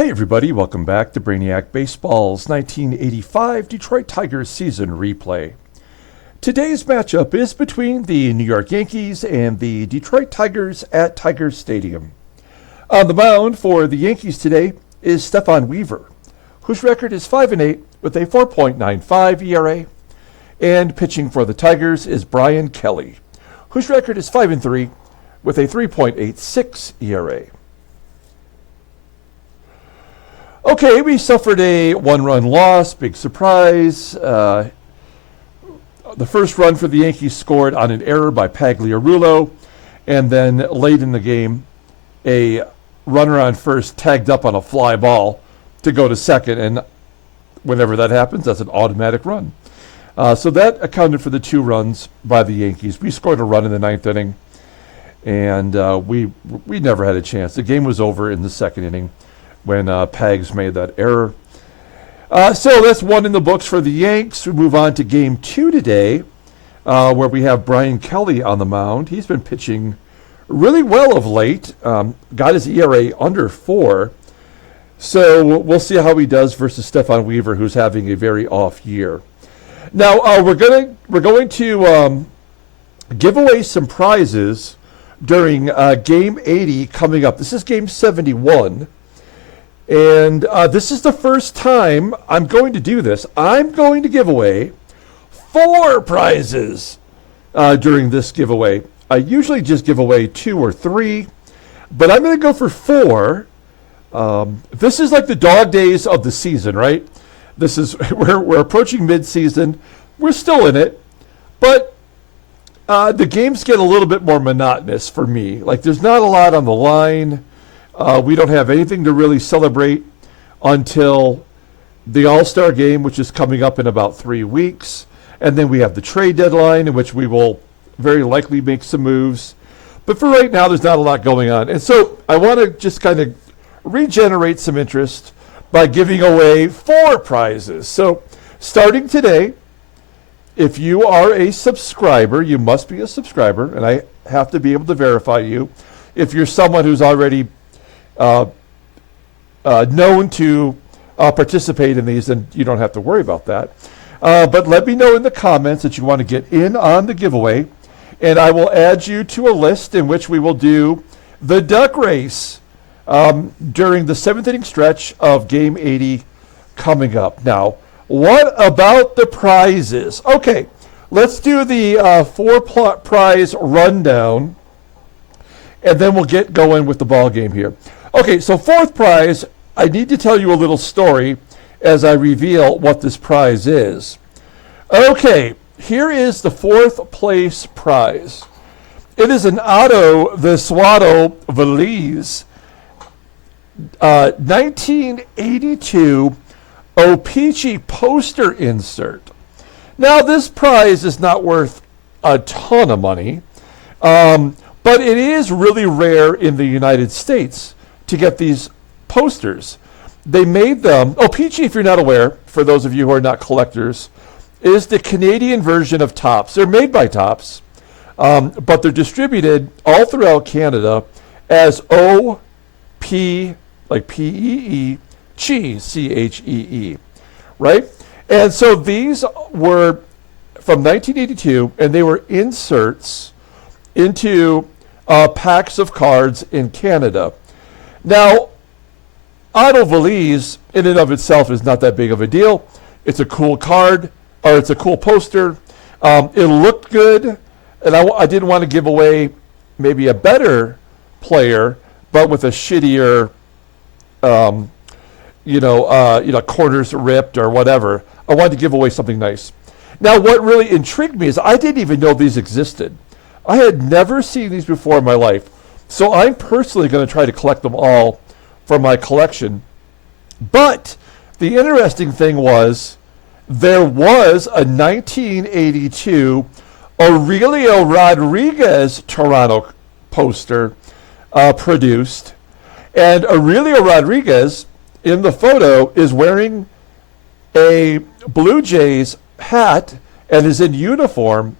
Hey everybody, welcome back to Brainiac Baseball's 1985 Detroit Tigers season replay. Today's matchup is between the New York Yankees and the Detroit Tigers at Tiger Stadium. On the mound for the Yankees today is Stefan Wever, whose record is 5-8 with a 4.95 ERA. And pitching for the Tigers is Bryan Kelly, whose record is 5-3 with a 3.86 ERA. Okay, we suffered a one-run loss, big surprise. The first run for the Yankees scored on an error by Pagliarulo, and then late in the game, a runner on first tagged up on a fly ball to go to second, and whenever that happens, that's an automatic run. So that accounted for the 2 runs by the Yankees. We scored a run in the 9th inning, and we never had a chance. The game was over in the 2nd inning when Pags made that error. So that's 1 in the books for the Yanks. We move on to game 2 today, where we have Bryan Kelly on the mound. He's been pitching really well of late. Got his ERA under 4. So we'll see how he does versus Stefan Wever, who's having a very off year. Now we're going to give away some prizes during game 80 coming up. This is game 71. And this is the first time I'm going to do this. I'm going to give away 4 prizes during this giveaway. I usually just give away 2 or 3, but I'm going to go for 4. This is like the dog days of the season, right? This is we're approaching mid-season. We're still in it, but the games get a little bit more monotonous for me. Like there's not a lot on the line. We don't have anything to really celebrate until the All-Star game, which is coming up in about 3 weeks. And then we have the trade deadline, in which we will very likely make some moves. But for right now, there's not a lot going on. And so I want to just kind of regenerate some interest by giving away 4 prizes. So starting today, if you are a subscriber, you must be a subscriber, and I have to be able to verify you. If you're someone who's already known to participate in these, and you don't have to worry about that. But let me know in the comments that you want to get in on the giveaway, and I will add you to a list in which we will do the duck race during the 7th inning stretch of game 80 coming up. Now, what about the prizes? Okay, let's do the 4 prize rundown, and then we'll get going with the ball game here. Okay, so 4th prize, I need to tell you a little story as I reveal what this prize is. Okay, here is the 4th place prize. It is an Otto Visuado Valise 1982 O-Pee-Chee poster insert. Now, this prize is not worth a ton of money, but it is really rare in the United States to get these posters. They made them, Peachy, if you're not aware, for those of you who are not collectors, is the Canadian version of Topps. They're made by Topps, but they're distributed all throughout Canada as O-P, like P-E-E, Chee, C-H-E-E, right? And so these were from 1982, and they were inserts into packs of cards in Canada. Now, Otto Valise, in and of itself, is not that big of a deal. It's a cool card, or it's a cool poster. It looked good, and I didn't want to give away maybe a better player, but with a shittier, corners ripped or whatever. I wanted to give away something nice. Now, what really intrigued me is I didn't even know these existed. I had never seen these before in my life. So I'm personally going to try to collect them all for my collection. But the interesting thing was there was a 1982 Aurelio Rodriguez Toronto poster produced. And Aurelio Rodriguez in the photo is wearing a Blue Jays hat and is in uniform,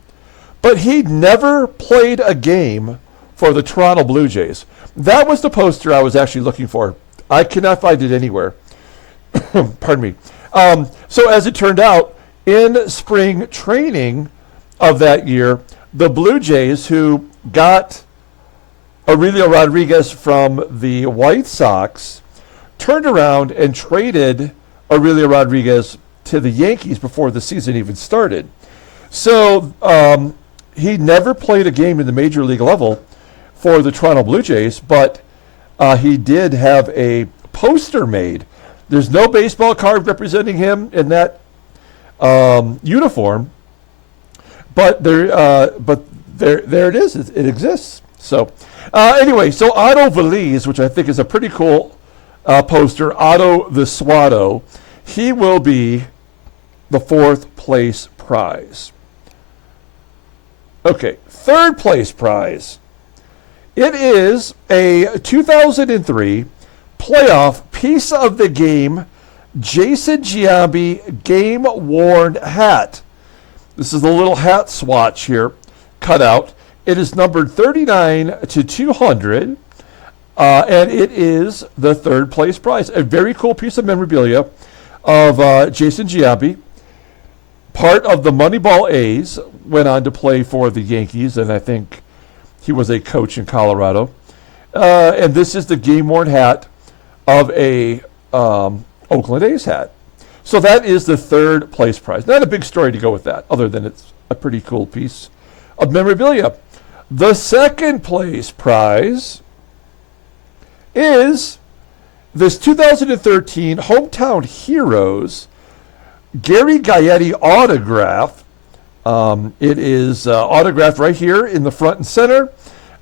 but he never played a game for the Toronto Blue Jays. That was the poster I was actually looking for. I cannot find it anywhere. Pardon me. So as it turned out, in spring training of that year, the Blue Jays, who got Aurelio Rodriguez from the White Sox, turned around and traded Aurelio Rodriguez to the Yankees before the season even started. So he never played a game in the major league level for the Toronto Blue Jays, but he did have a poster made. There's no baseball card representing him in that uniform, but there it is. It exists. So anyway, so Otto Veliz, which I think is a pretty cool poster, Otto the Swatto, he will be the 4th place prize. Okay, 3rd place prize. It is a 2003 playoff piece of the game Jason Giambi game-worn hat. This is a little hat swatch here, cut out. It is numbered 39 to 200, and it is the 3rd place prize. A very cool piece of memorabilia of Jason Giambi. Part of the Moneyball A's, went on to play for the Yankees, and I think he was a coach in Colorado. And this is the game-worn hat of a Oakland A's hat. So that is the 3rd place prize. Not a big story to go with that, other than it's a pretty cool piece of memorabilia. The 2nd place prize is this 2013 Hometown Heroes Gary Gaetti autograph. It is autographed right here in the front and center.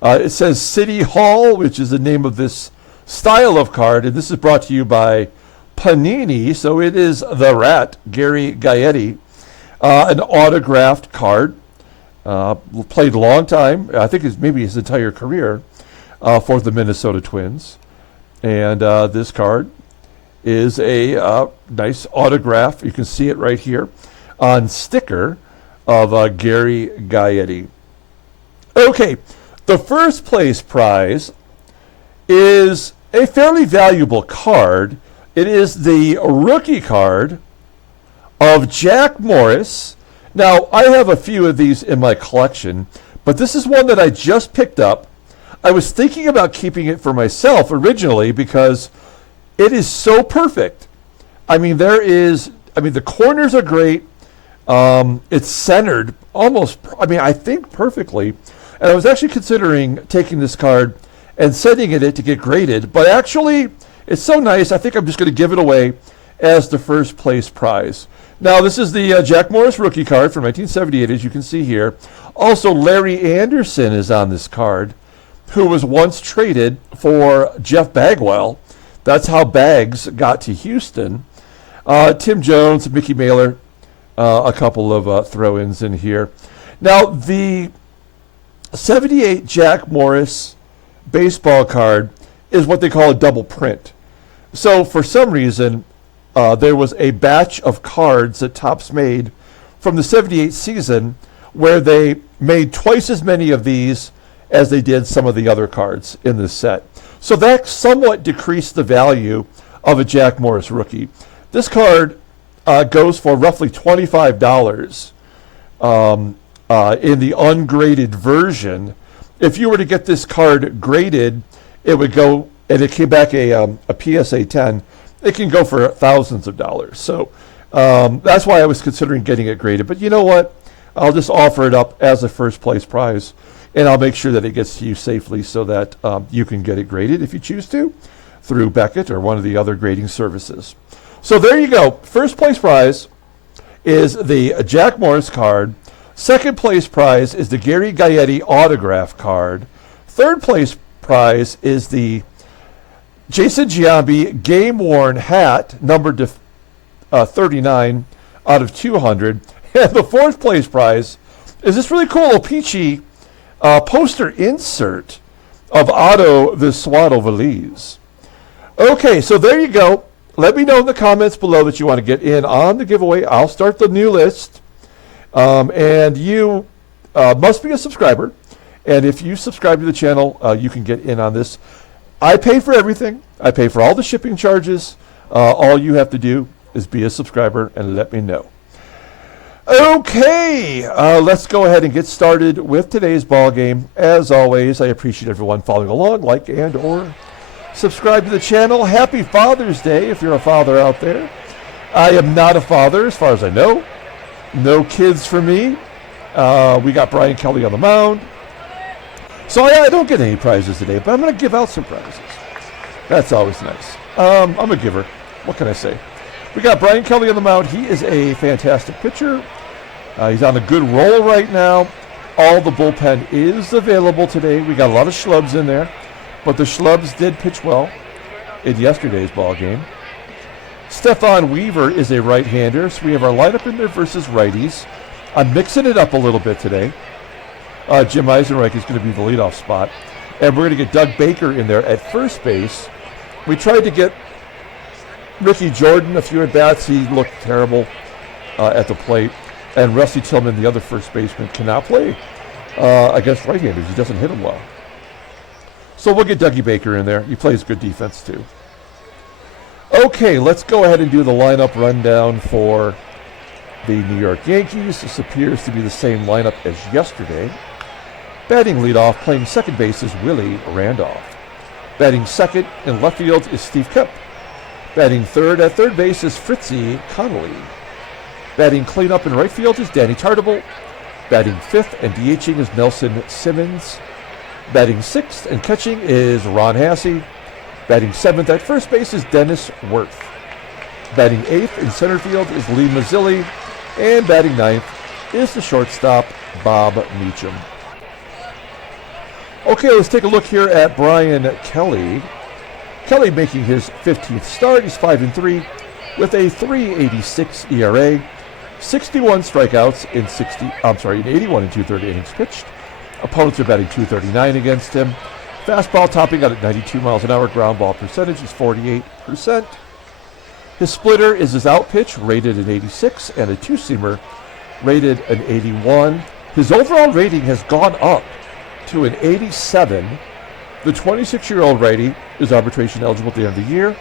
It says City Hall, which is the name of this style of card, and this is brought to you by Panini, so it is the Rat, Gary Gaetti, an autographed card. Played a long time, I think it's maybe his entire career, for the Minnesota Twins. And this card is a nice autograph. You can see it right here on sticker of Gary Gaetti. Okay, the 1st place prize is a fairly valuable card. It is the rookie card of Jack Morris. Now, I have a few of these in my collection, but this is one that I just picked up. I was thinking about keeping it for myself originally because it is so perfect. I mean, the corners are great. It's centered almost, I think perfectly. And I was actually considering taking this card and sending it to get graded, but actually it's so nice, I think I'm just going to give it away as the 1st place prize. Now, this is the Jack Morris rookie card from 1978, as you can see here. Also, Larry Anderson is on this card, who was once traded for Jeff Bagwell. That's how Bags got to Houston. Tim Jones, Mickey Mailer, a couple of throw-ins in here. Now, the 78 Jack Morris baseball card is what they call a double print. So, for some reason, there was a batch of cards that Topps made from the 78 season where they made twice as many of these as they did some of the other cards in this set. So that somewhat decreased the value of a Jack Morris rookie. This card goes for roughly $25 in the ungraded version. If you were to get this card graded, it would go, and it came back a PSA 10, it can go for thousands of dollars. So that's why I was considering getting it graded. But you know what? I'll just offer it up as a 1st place prize, and I'll make sure that it gets to you safely so that you can get it graded if you choose to through Beckett or one of the other grading services. So there you go. 1st place prize is the Jack Morris card. 2nd place prize is the Gary Gaetti autograph card. 3rd place prize is the Jason Giambi game-worn hat, numbered to 39 out of 200. And the 4th place prize is this really cool peachy poster insert of Otto the Swatto Veliz. Okay, so there you go. Let me know in the comments below that you want to get in on the giveaway. I'll start the new list. And you must be a subscriber. And if you subscribe to the channel, you can get in on this. I pay for everything. I pay for all the shipping charges. All you have to do is be a subscriber and let me know. Okay, let's go ahead and get started with today's ball game. As always, I appreciate everyone following along, like and or subscribe to the channel. Happy Father's Day if you're a father out there. I am not a father as far as I know. No kids for me. We got Brian Kelly on the mound. So I don't get any prizes today, but I'm going to give out some prizes. That's always nice. I'm a giver. What can I say? We got Brian Kelly on the mound. He is a fantastic pitcher. He's on a good roll right now. All the bullpen is available today. We got a lot of schlubs in there, but the schlubs did pitch well in yesterday's ball game. Stefan Wever is a right-hander, so we have our lineup in there versus righties. I'm mixing it up a little bit today. Jim EISENREICH is going to be the leadoff spot, and we're going to get Doug Baker in there at first base. We tried to get Ricky Jordan a few at-bats. He looked terrible at the plate. And Rusty Tillman, the other first baseman, cannot play against right-handers. He doesn't hit them well. So we'll get Dougie Baker in there. He plays good defense, too. Okay, let's go ahead and do the lineup rundown for the New York Yankees. This appears to be the same lineup as yesterday. Batting leadoff, playing second base is Willie Randolph. Batting second in left field is Steve Kemp. Batting third at third base is Fritzie CONNALLY. Batting cleanup in right field is Danny TARTABULL. Batting fifth and DHing is Nelson SIMMONS. Batting sixth and catching is Ron HASSEY. Batting seventh at first base is Dennis WERTH. Batting eighth in center field is Lee MAZZILLI. And batting ninth is the shortstop, Bob MEACHAM. Okay, let's take a look here at Brian Kelly. Kelly making his 15th start. He's 5-3 with a 3.86 ERA. 61 strikeouts in 81 and 2/3 innings pitched. Opponents are batting .239 against him. Fastball topping out at 92 miles an hour. Ground ball percentage is 48%. His splitter is his out pitch, rated an 86, and a two-seamer, rated an 81. His overall rating has gone up to an 87. The 26-year-old righty is arbitration eligible at the end of the year,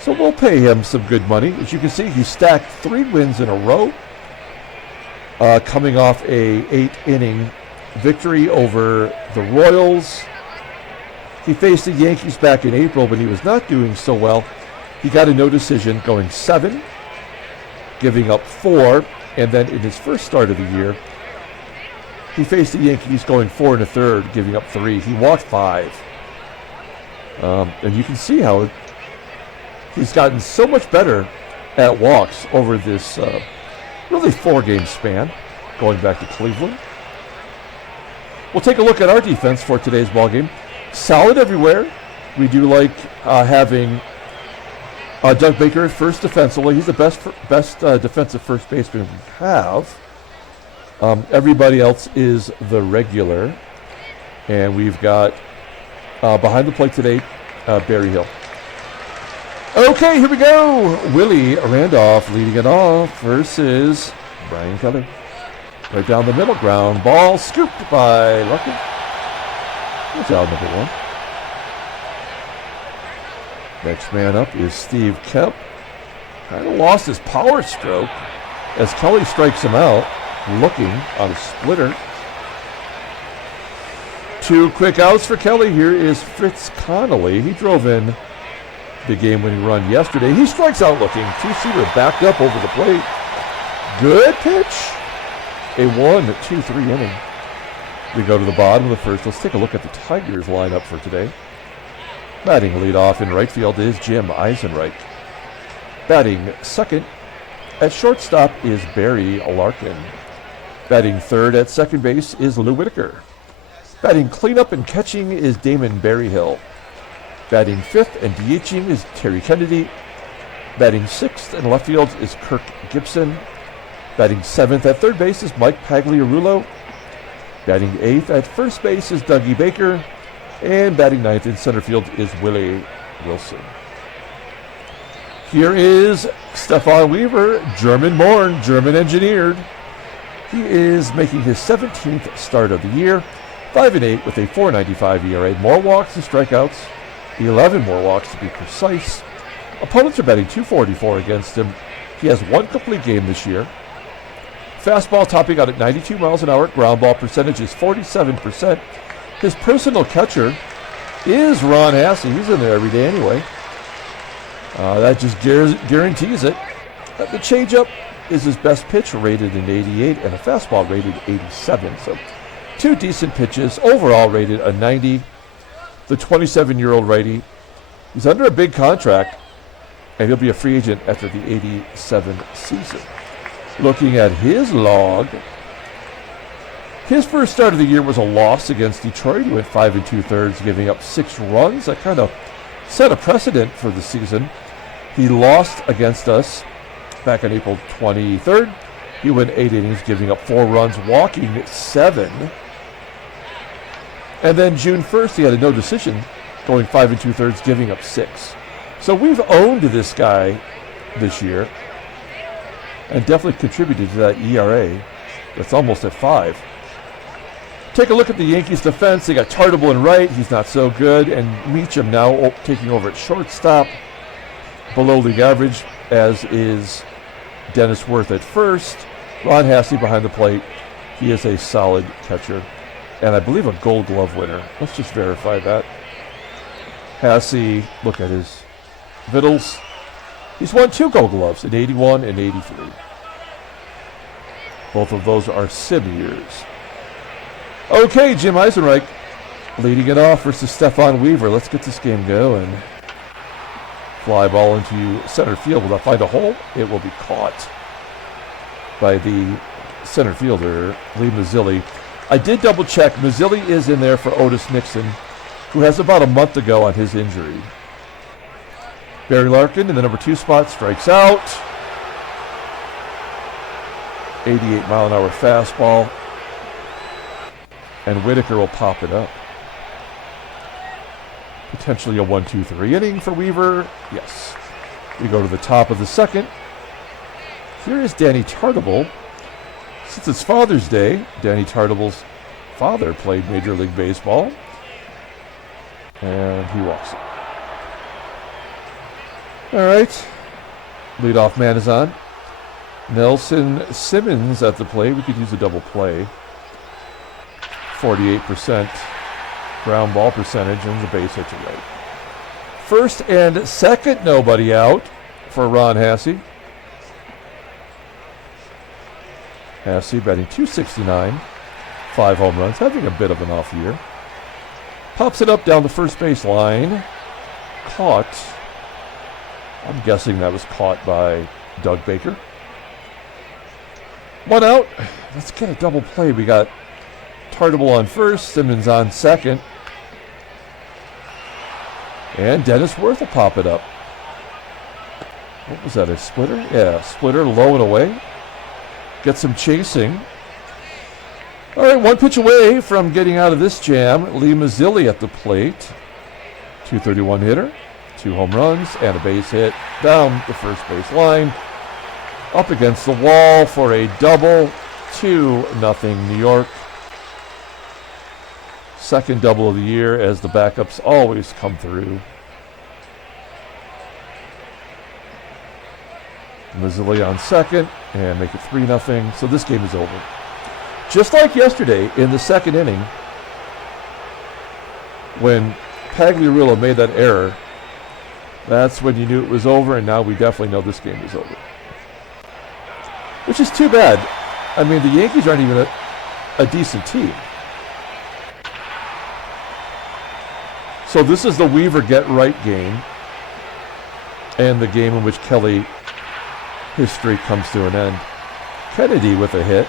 so we'll pay him some good money. As you can see, he stacked 3 wins in a row, coming off a 8-inning victory over the Royals. He faced the Yankees back in April, but he was not doing so well. He got a no decision, going 7, giving up 4, and then in his first start of the year, he faced the Yankees going 4 1/3, giving up 3. He walked 5. And you can see how he's gotten so much better at walks over this really 4-game span, going back to Cleveland. We'll take a look at our defense for today's ballgame. Solid everywhere. We do like having Doug Baker at first defensively. He's the best defensive first baseman we have. Everybody else is the regular. And we've got behind the plate today, BERRYHILL. Okay, here we go. Willie Randolph leading it off versus Brian Kelly. Right down the middle, ground ball, scooped by LARKIN. That's out number 1. Next man up is Steve Kemp. Kind of lost his power stroke as Kelly strikes him out, looking on a splitter. 2 quick outs for Kelly. Here is Fritz CONNALLY. He drove in the game-winning run yesterday. He strikes out looking. Two-seater backed up over the plate. Good pitch. A 1-2-3 inning. We go to the bottom of the first. Let's take a look at the Tigers lineup for today. Batting leadoff in right field is Jim EISENREICH. Batting second at shortstop is Barry LARKIN. Batting third at second base is Lou Whitaker. Batting cleanup and catching is Damon BERRYHILL. Batting fifth and DHing is Terry Kennedy. Batting sixth in left field is Kirk GIBSON. Batting seventh at third base is Mike PAGLIARULO. Batting eighth at first base is Dougie Baker. And batting ninth in center field is Willie Wilson. Here is Stefan Wever, German-born, German-engineered. He is making his 17th start of the year, 5-8 with a 4.95 ERA. More walks and strikeouts 11 more walks to be precise. Opponents are batting .244 against him. He has one complete game this year. Fastball topping out at 92 miles an hour. Ground ball percentage is 47%. His personal catcher is Ron Hassey. He's in there every day anyway. That just guarantees it. The changeup is his best pitch, rated an 88, and a fastball rated 87. So two decent pitches, overall rated a 90. The 27-year-old righty, he's under a big contract, and he'll be a free agent after the 87 season. Looking at his log, his first start of the year was a loss against Detroit. He went 5 2/3, giving up 6 runs. That kind of set a precedent for the season. He lost against us back on April 23rd. He went 8 innings, giving up 4 runs, walking 7. And then June 1st, he had a no decision, going 5 2/3, giving up 6. So we've owned this guy this year and definitely contributed to that ERA that's almost at 5. Take a look at the Yankees defense. They got TARTABULL in right. He's not so good. And MEACHAM now taking over at shortstop, below league average, as is Dennis Worth at first. Ron Hassey behind the plate. He is a solid catcher, and I believe a Gold Glove winner. Let's just verify that. Hassey, look at his vittles. He's won 2 Gold Gloves in 81 and 83. Both of those are sim years. Okay, Jim EISENREICH leading it off versus Stefan Wever. Let's get this game going. Fly ball into center field. Will that find a hole? It will be caught by the center fielder, Lee Mazzilli. I did double check. Mazzilli is in there for Otis Nixon, who has about a month to go on his injury. Barry Larkin in the number 2 spot strikes out. 88-mile-an-hour fastball. And Whitaker will pop it up. Potentially a 1-2-3 inning for Wever. Yes. We go to the top of the second. Here is Danny TARTABULL. Since it's Father's Day, Danny TARTABULL's father played Major League Baseball. And he walks it. All right. Leadoff man is on. Nelson Simmons at the plate. We could use a double play. 48% ground ball percentage and the base hit to right. First and second, nobody out for Ron Hassey. Hassey batting .269, 5 home runs, having a bit of an off year. Pops it up down the first base line. Caught. I'm guessing that was caught by Doug Baker. 1 out. Let's get a double play. We got TARTABULL on first, Simmons on second. And Dennis Worth will pop it up. What was that, a splitter? Yeah, splitter, low and away. Get some chasing. All right, 1 pitch away from getting out of this jam. Lee Mazzilli at the plate. .231 hitter, 2 home runs, and a base hit down the first base line. Up against the wall for a double. 2-0 New York. Second double of the year, as the backups always come through. Mazzilli on second and make it 3-0. So this game is over. Just like yesterday in the second inning, when Pagliarulo made that error, that's when you knew it was over, and now we definitely know this game is over. Which is too bad. I mean, the Yankees aren't even a decent team. So this is the Wever get-right game, and the game in which Kelly, his streak comes to an end. Kennedy with a hit.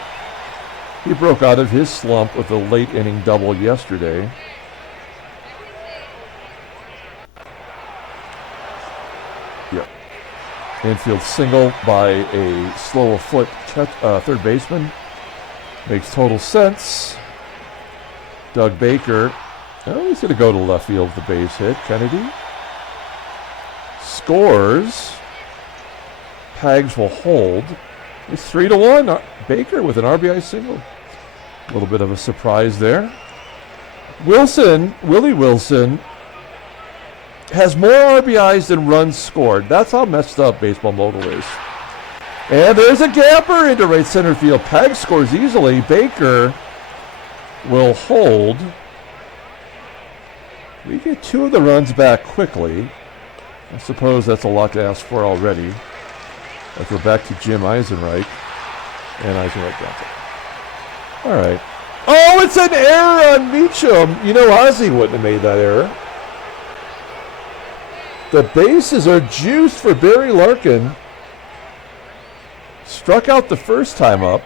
He broke out of his slump with a late-inning double yesterday. Yep. Infield single by a slow-of-foot third baseman. Makes total sense. Doug Baker. Oh, he's going to go to left field with the base hit. Kennedy scores. Pags will hold. It's 3-1. Baker with an RBI single. A little bit of a surprise there. Willie Wilson has more RBIs than runs scored. That's how messed up baseball modal is. And there's a gapper into right center field. Peg scores easily. Baker will hold. We get 2 of the runs back quickly. I suppose that's a lot to ask for already. As we're back to Jim EISENREICH. And EISENREICH got it. All right. Oh, it's an error on MEACHAM. You know, HASSEY wouldn't have made that error. The bases are juiced for Barry Larkin. Struck out the first time up.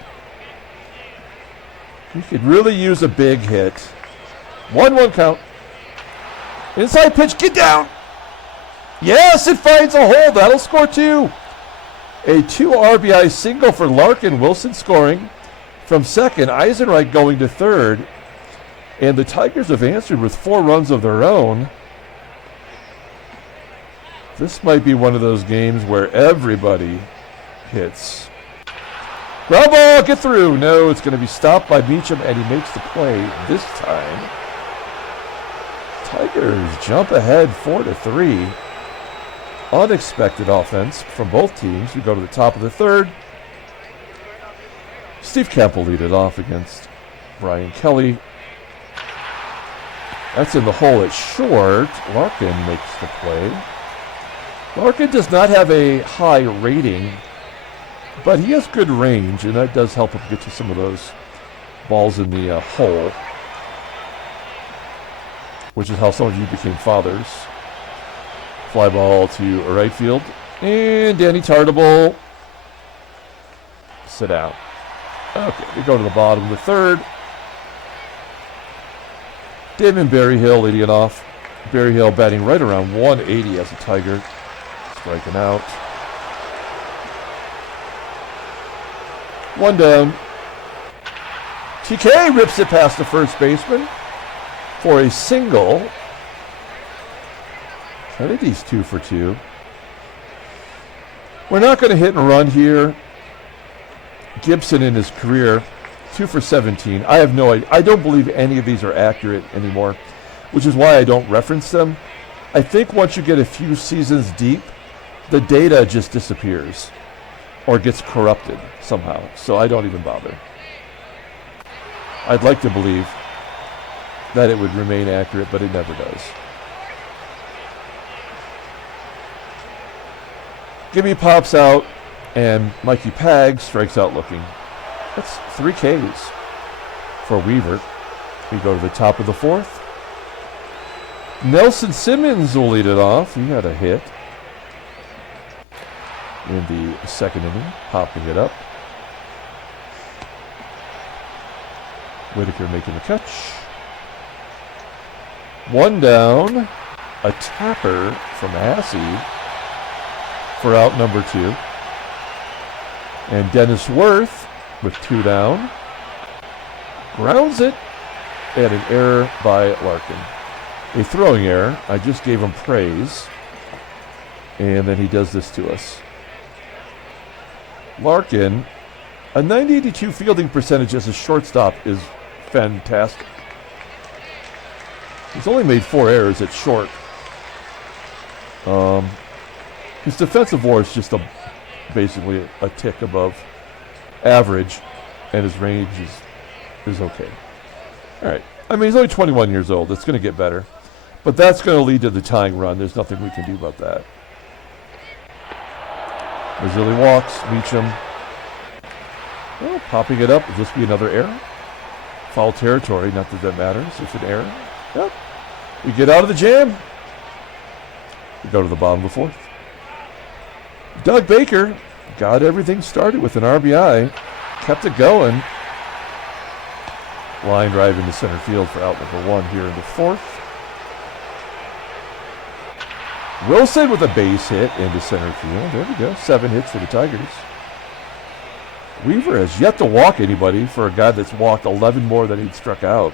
He could really use a big hit. 1-1 count. Inside pitch, get down. Yes, it finds a hole. That'll score 2. A 2 RBI single for Larkin. Wilson scoring from second. EISENREICH going to third. And the Tigers have answered with 4 runs of their own. This might be one of those games where everybody hits. Ground ball, get through. No, it's going to be stopped by MEACHAM, and he makes the play this time. Tigers jump ahead 4-3. Unexpected offense from both teams. We go to the top of the third. Steve KEMP will lead it off against Bryan Kelly. That's in the hole at short. Larkin makes the play. Larkin does not have a high rating, but he has good range, and that does help him get to some of those balls in the hole, which is how some of you became fathers. Fly ball to right field, and Danny TARTABULL. Sit down. Okay, we go to the bottom of the third. Damon Berryhill leading it off. Berryhill batting right around 180 as a Tiger. Striking out. 1 down. TK rips it past the first baseman for a single. Kennedy's 2 for 2. We're not going to hit and run here. Gibson in his career, 2 for 17. I have no idea. I don't believe any of these are accurate anymore, which is why I don't reference them. I think once you get a few seasons deep, the data just disappears or gets corrupted somehow. So I don't even bother. I'd like to believe that it would remain accurate, but it never does. Gibby pops out, and Mikey Pag strikes out looking. That's 3 Ks for Wever. We go to the top of the fourth. Nelson Simmons will lead it off. He had a hit in the second inning, popping it up. Whitaker making the catch. 1 down. A tapper from HASSEY for out number 2. And Dennis Worth with 2 down. Grounds it. And an error by Larkin. A throwing error. I just gave him praise. And then he does this to us. Larkin, a .982 fielding percentage as a shortstop is fantastic. He's only made 4 errors at short. His defensive WAR is just basically a tick above average, and his range is okay. All right. I mean, he's only 21 years old. It's going to get better. But that's going to lead to the tying run. There's nothing we can do about that. Mazzilli walks. MEACHAM. Well, popping it up. Will this be another error? Foul territory. Not that that matters. It's an error. Yep. We get out of the jam. We go to the bottom of the fourth. Doug Baker got everything started with an RBI. Kept it going. Line drive into center field for out number 1 here in the fourth. Wilson with a base hit into center field. There we go. 7 hits for the Tigers. Wever has yet to walk anybody for a guy that's walked 11 more than he'd struck out.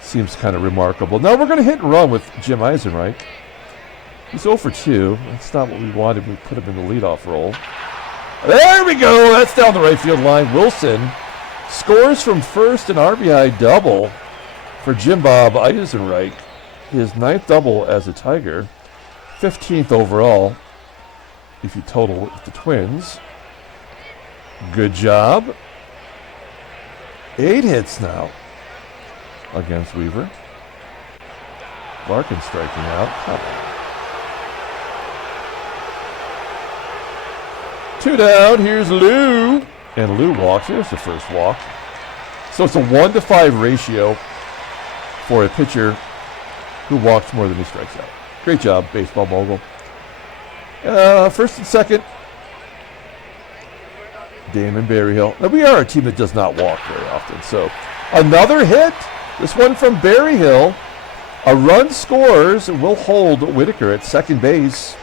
Seems kind of remarkable. Now we're going to hit and run with Jim EISENREICH. He's 0 for 2. That's not what we wanted. We put him in the leadoff role. There we go. That's down the right field line. Wilson scores from first, an RBI double for Jim Bob EISENREICH. his 9th double as a Tiger, 15th overall if you total with the Twins. Good job. 8 hits now against Wever. Larkin striking out. Two down. Here's Lou. And Lou walks. Here's the first walk. So it's a 1-to-5 ratio for a pitcher who walks more than he strikes out. Great job, baseball mogul. First and second, Damon, Berryhill. Now, we are a team that does not walk very often. So another hit. This one from Berryhill. A run scores. We'll hold Whitaker at second base.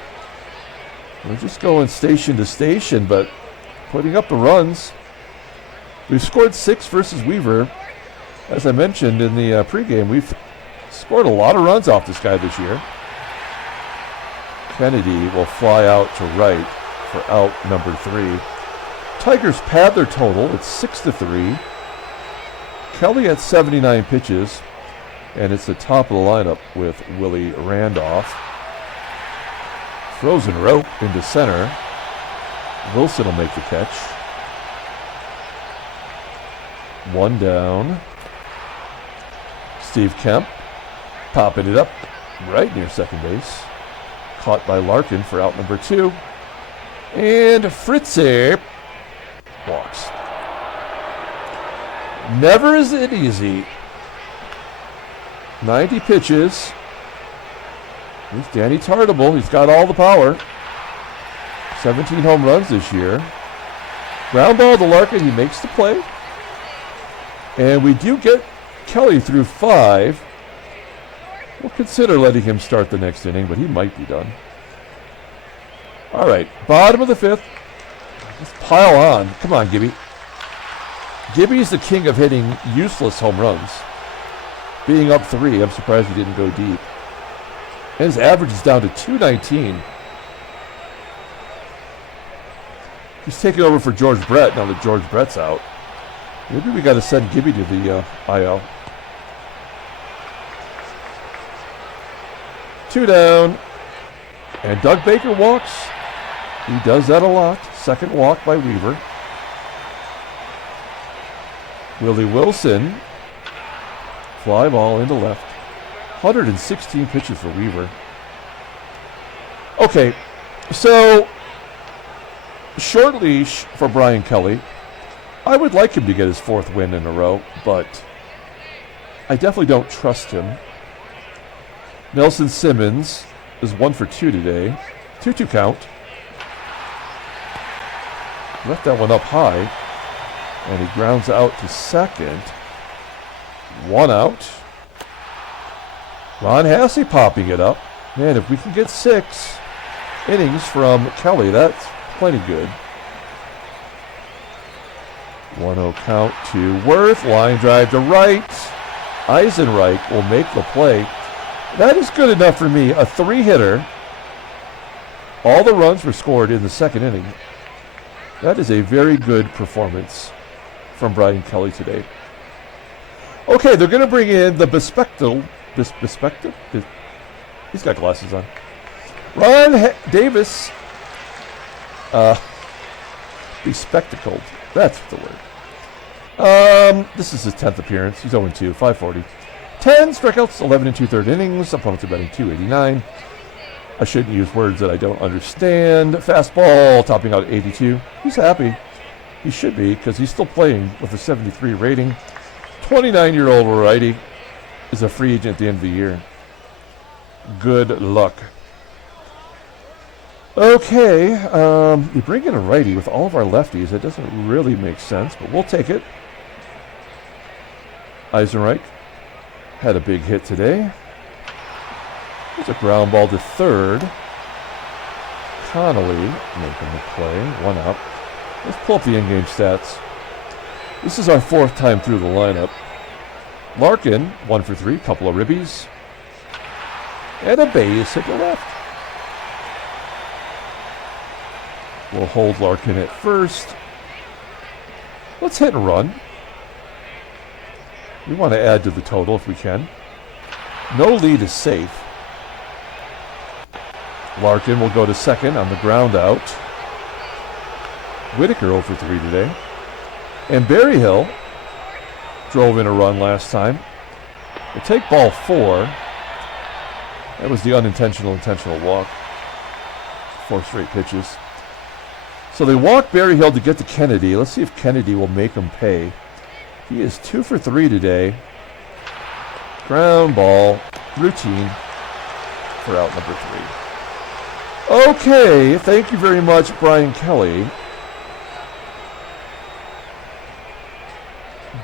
We're just going station to station, but putting up the runs. We've scored 6 versus Wever. As I mentioned in the pregame, we've scored a lot of runs off this guy this year. Kennedy will fly out to right for out number 3. Tigers pad their total. It's 6-3. Kelly at 79 pitches, and it's the top of the lineup with Willie Randolph. Frozen rope into center. Wilson will make the catch. 1 down. Steve Kemp popping it up right near second base. Caught by Larkin for out number 2. And Fritzie walks. Never is it easy. 90 pitches. Here's Danny TARTABULL. He's got all the power. 17 home runs this year. Ground ball to Larkin. He makes the play. And we do get Kelly through 5. We'll consider letting him start the next inning, but he might be done. All right, bottom of the 5th. Let's pile on. Come on, Gibby. Gibby's the king of hitting useless home runs. Being up 3, I'm surprised he didn't go deep. And his average is down to 219. He's taking over for George Brett now that George Brett's out. Maybe we got to send Gibby to the IL. 2 down. And Doug Baker walks. He does that a lot. Second walk by Wever. Willie Wilson. Fly ball into left. 116 pitches for Wever. Okay, so short leash for Brian Kelly. I would like him to get his 4th win in a row, but I definitely don't trust him. Nelson Simmons is 1 for 2 today. 2-2 count. Left that one up high, and he grounds out to second. 1 out. Ron Hassey popping it up. Man, if we can get 6 innings from Kelly, that's plenty good. 1-0 count to Worth. Line drive to right. EISENREICH will make the play. That is good enough for me. A 3-hitter. All the runs were scored in the second inning. That is a very good performance from Brian Kelly today. Okay, they're going to bring in the bespectacled. He's got glasses on. Ron Davis. Bespectacled. That's the word. This is his 10th appearance. He's 0-2, 540. 10 strikeouts, 11 and 2/3 innings. Opponents are batting .289. I shouldn't use words that I don't understand. Fastball topping out 82. He's happy. He should be, because he's still playing with a 73 rating. 29-year-old righty is a free agent at the end of the year. Good luck. Okay, you bring in a righty with all of our lefties. It doesn't really make sense, but we'll take it. EISENREICH had a big hit today. There's a ground ball to third. CONNALLY making the play. 1 out. Let's pull up the in-game stats. This is our 4th time through the lineup. Larkin, 1 for 3, couple of ribbies. And a base hit to left. We'll hold Larkin at first. Let's hit and run. We want to add to the total if we can. No lead is safe. Larkin will go to second on the ground out. Whitaker 0 for 3 today. And Berryhill drove in a run last time. We'll take ball 4. That was the unintentional intentional walk. 4 straight pitches. So they walk Berryhill to get to Kennedy. Let's see if Kennedy will make him pay. He is 2 for 3 today. Ground ball, routine for out number 3. Okay, thank you very much, Brian Kelly.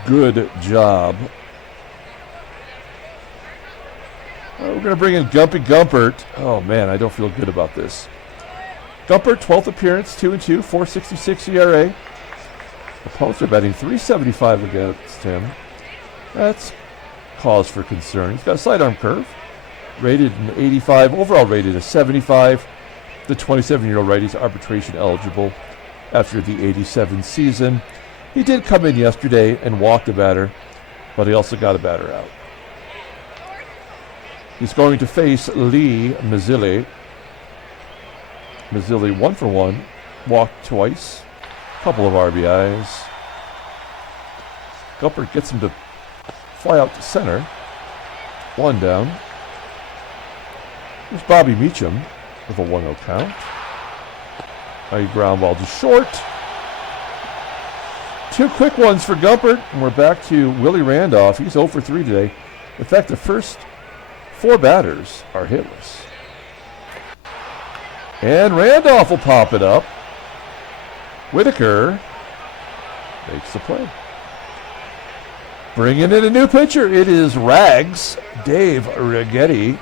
Good job. We're going to bring in Gumpy Gumpert. Oh, man, I don't feel good about this. Gumpert, 12th appearance, 2-2, 4.66 ERA. Opponents are betting 3.75 against him. That's cause for concern. He's got a sidearm curve. Rated an 85, overall rated a 75. The 27-year-old righty is arbitration eligible after the 87 season. He did come in yesterday and walked a batter, but he also got a batter out. He's going to face Lee Mazzilli. Mazzilli 1 for 1, walked twice, couple of RBIs. Gumpert gets him to fly out to center. 1 down. Here's Bobby Meacham with a 1-0 count. A ground ball to short. 2 quick ones for Gumpert, and we're back to Willie Randolph. He's 0 for 3 today. In fact, the first 4 batters are hitless. And Randolph will pop it up. Whitaker makes the play. Bringing in a new pitcher. It is Rags, Dave Righetti.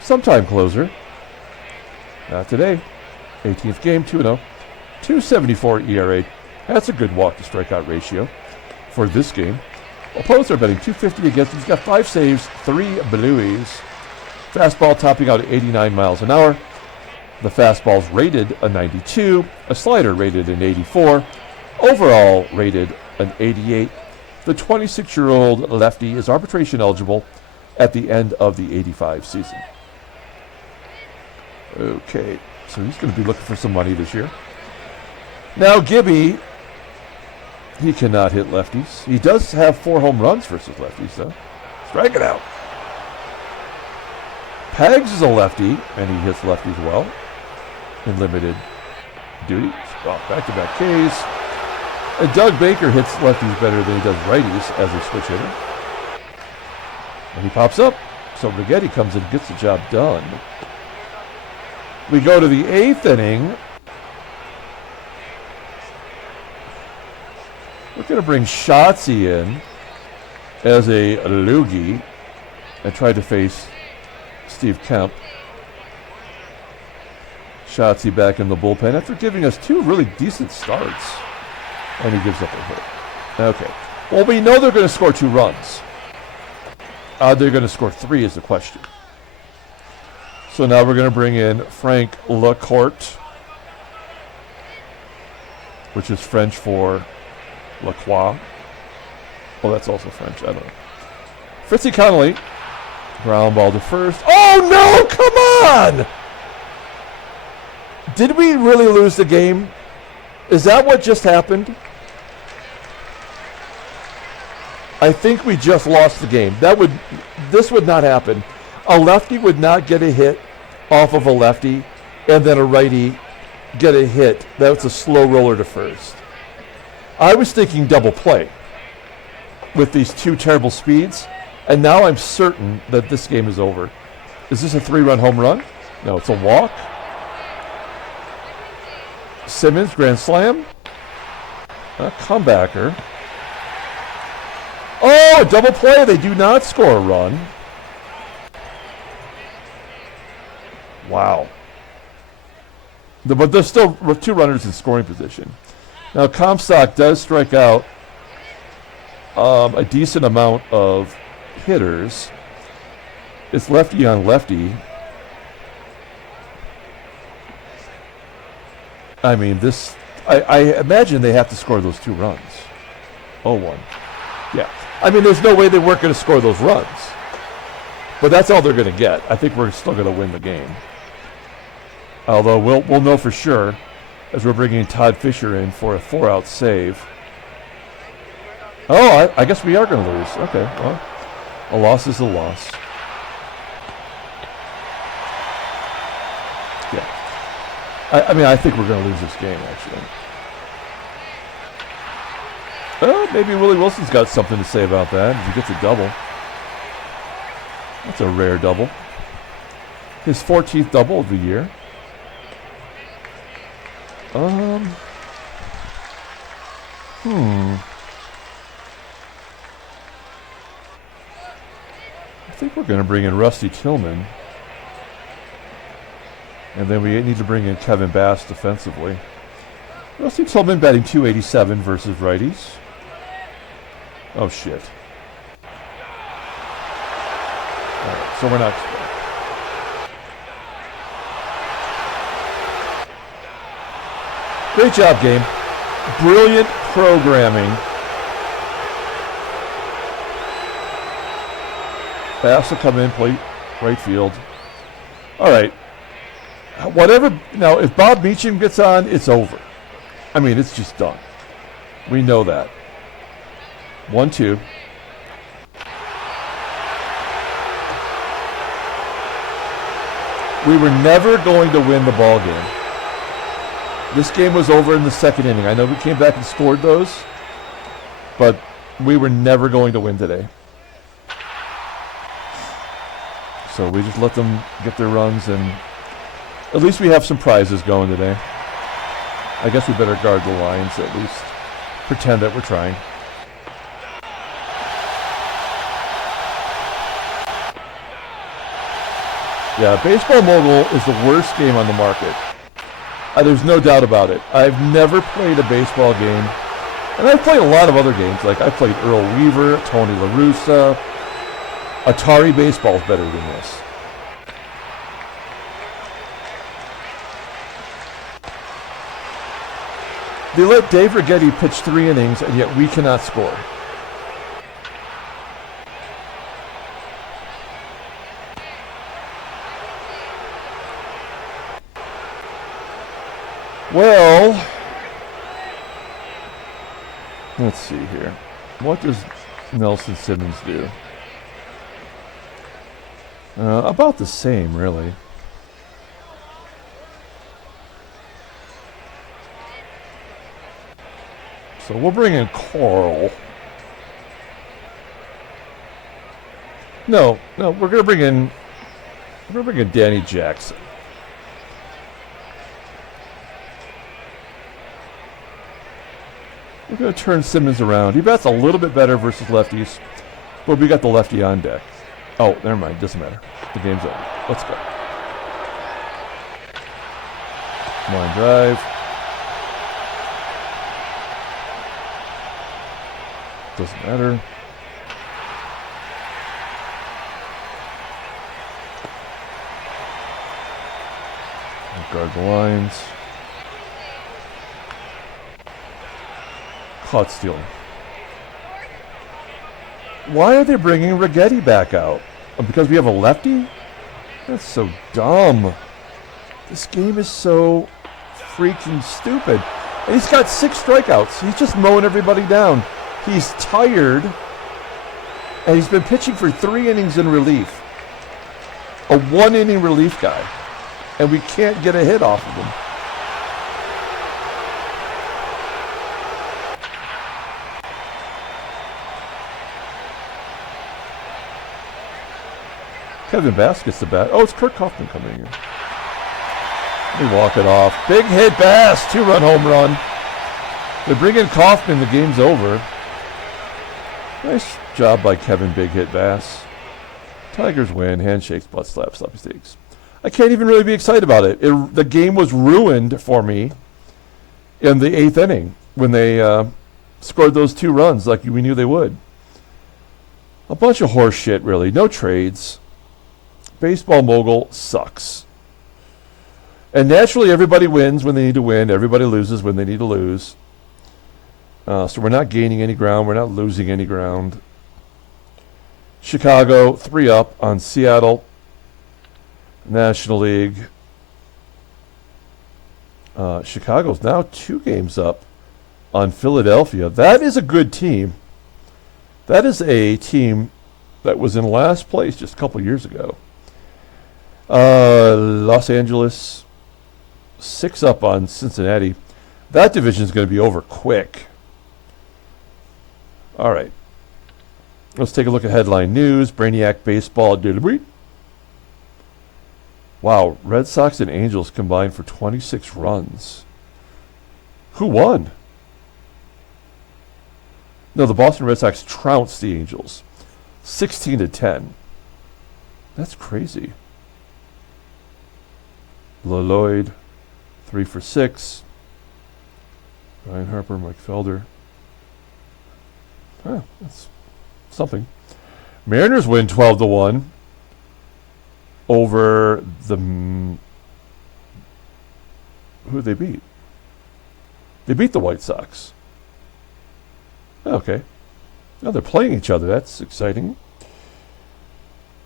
Sometime closer. Not today. 18th game, 2-0. 2.74 ERA. That's a good walk to strikeout ratio for this game. Opponents are betting 250 against him. He's got 5 saves, 3 blueies. Fastball topping out at 89 miles an hour. The fastball's rated a 92. A slider rated an 84. Overall rated an 88. The 26-year-old lefty is arbitration eligible at the end of the 85 season. Okay, so he's going to be looking for some money this year. Now Gibby, he cannot hit lefties. He does have 4 home runs versus lefties, though. Strike it out. Pags is a lefty, and he hits lefties well in limited duties. Well, back-to-back Ks. And Doug Baker hits lefties better than he does righties as a switch hitter. And he pops up, so Righetti comes in and gets the job done. We go to the 8th inning. We're going to bring Shotzi in as a loogie and try to face Steve Kemp. Shotzi back in the bullpen after giving us 2 really decent starts. And he gives up a hit. Okay. Well, we know they're going to score 2 runs. They're going to score 3 is the question. So now we're going to bring in Frank Lacourte, which is French for Lacroix. Oh, that's also French. I don't know. Fritzie Connolly. Ground ball to first. Oh, no! Come on! Did we really lose the game? Is that what just happened? I think we just lost the game. This would not happen. A lefty would not get a hit off of a lefty, and then a righty get a hit. That's a slow roller to first. I was thinking double play with these 2 terrible speeds, and now I'm certain that this game is over. Is this a 3-run home run? No, it's a walk. Simmons, grand slam. A comebacker. Oh, a double play. They do not score a run. Wow. But there's still 2 runners in scoring position. Now, Comstock does strike out a decent amount of hitters. It's lefty on lefty. I mean, I imagine they have to score those 2 runs. 0-1. Yeah. I mean, there's no way they weren't going to score those runs. But that's all they're going to get. I think we're still going to win the game. Although we'll know for sure as we're bringing Todd Fisher in for a 4-out save. Oh, I guess we are going to lose. Okay, well, a loss is a loss. Yeah. I mean, I think we're going to lose this game, actually. Oh, maybe Willie Wilson's got something to say about that. He gets a double. That's a rare double. His 14th double of the year. I think we're going to bring in Rusty Tillman. And then we need to bring in Kevin Bass defensively. Rusty Tillman batting .287 versus righties. Oh, shit. All right, so we're not... Great job, game. Brilliant programming. Bass will come in, play right field. All right. Whatever. Now, if Bob Meacham gets on, it's over. I mean, it's just done. We know that. 1-2. We were never going to win the ball game. This game was over in the second inning. I know we came back and scored those, but we were never going to win today. So we just let them get their runs, and at least we have some prizes going today. I guess we better guard the lines, at least pretend that we're trying. Yeah, Baseball Mogul is the worst game on the market. There's no doubt about it. I've never played a baseball game, and I've played a lot of other games. Like I played Earl Weaver, Tony La Russa. Atari Baseball is better than this. They let Dave Righetti pitch 3 innings, and yet we cannot score. Well, let's see here. What does Nelson Simmons do? About the same, really. So we'll bring in Carl. No, we're gonna bring in Danny Jackson. We're going to turn Simmons around. He bats a little bit better versus lefties, but we got the lefty on deck. Oh, never mind. Doesn't matter. The game's over. Let's go. Line drive. Doesn't matter. Guard the lines. Caught stealing. Why are they bringing Righetti back out? Because we have a lefty? That's so dumb. This game is so freaking stupid. And he's got 6 strikeouts. He's just mowing everybody down. He's tired. And he's been pitching for 3 innings in relief. A 1-inning relief guy. And we can't get a hit off of him. Kevin Bass gets the bat. Oh, it's Kirk Kaufman coming in. Let me walk it off. Big hit Bass. 2-run home run. They bring in Kaufman. The game's over. Nice job by Kevin Big Hit Bass. Tigers win. Handshakes, butt slaps, sloppy steaks. I can't even really be excited about it. The game was ruined for me in the 8th inning when they scored those 2 runs like we knew they would. A bunch of horse shit, really. No trades. Baseball Mogul sucks. And naturally, everybody wins when they need to win. Everybody loses when they need to lose. So we're not gaining any ground. We're not losing any ground. Chicago 3 up on Seattle. National League. Chicago's now 2 games up on Philadelphia. That is a good team. That is a team that was in last place just a couple years ago. Los Angeles 6 up on Cincinnati. That division is going to be over quick. All right. Let's take a look at headline news. Brainiac baseball delivery. Wow, Red Sox and Angels combined for 26 runs. Who won? No, the Boston Red Sox trounced the Angels. 16-10. That's crazy. Lloyd, 3 for 6. Ryan Harper, Mike Felder. Huh, that's something. Mariners win 12-1 over the... Who did they beat? They beat the White Sox. Okay. Now they're playing each other. That's exciting.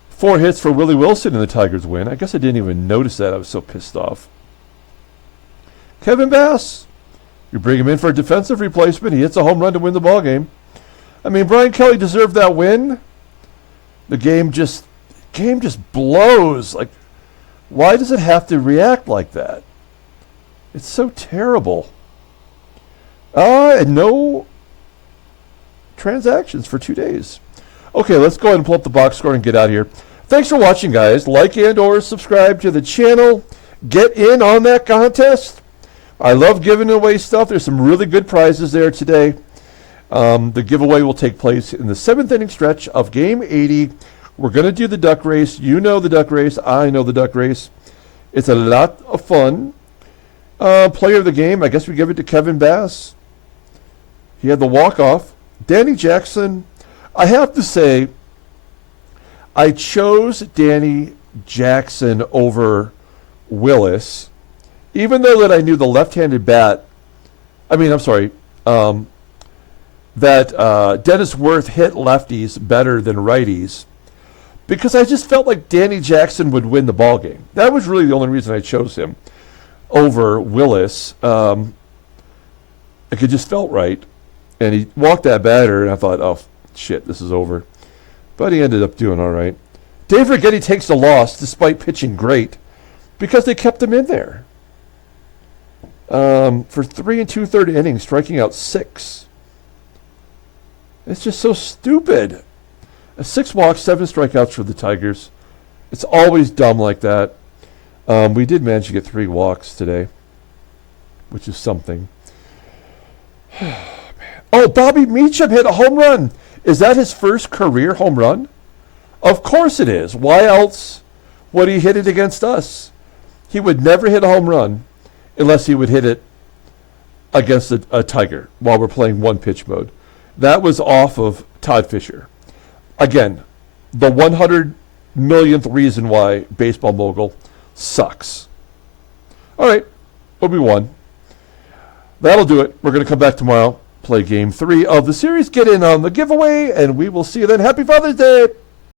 4 hits for Willie Wilson in the Tigers win. I guess I didn't even notice that. I was so pissed off. Kevin Bass. You bring him in for a defensive replacement. He hits a home run to win the ball game. I mean, Brian Kelly deserved that win. The game just blows. Like, why does it have to react like that? It's so terrible. And no transactions for 2 days. Okay, let's go ahead and pull up the box score and get out of here. Thanks for watching, guys. Like and or subscribe to the channel. Get in on that contest. I love giving away stuff. There's some really good prizes there today. The giveaway will take place in the 7th inning stretch of Game 80. We're going to do the duck race. You know the duck race. I know the duck race. It's a lot of fun. Player of the game, I guess we give it to Kevin Bass. He had the walk-off. Danny Jackson. I have to say, I chose Danny Jackson over Willis, even though that I knew the left-handed bat, that Dennis Worth hit lefties better than righties, because I just felt like Danny Jackson would win the ball game. That was really the only reason I chose him over Willis. It just felt right. And he walked that batter, and I thought, oh, shit, this is over. But he ended up doing all right. Dave Righetti takes the loss despite pitching great because they kept him in there. For 3 2/3 innings, striking out 6. It's just so stupid. 6 walks, 7 strikeouts for the Tigers. It's always dumb like that. We did manage to get 3 walks today, which is something. Oh, Bobby Meacham hit a home run. Is that his first career home run? Of course it is. Why else would he hit it against us? He would never hit a home run unless he would hit it against a Tiger while we're playing one pitch mode. That was off of Todd Fisher. Again, the 100 millionth reason why Baseball Mogul sucks. All right, well, we won. That'll do it. We're going to come back tomorrow, play Game 3 of the series, get in on the giveaway, and we will see you then. Happy Father's Day!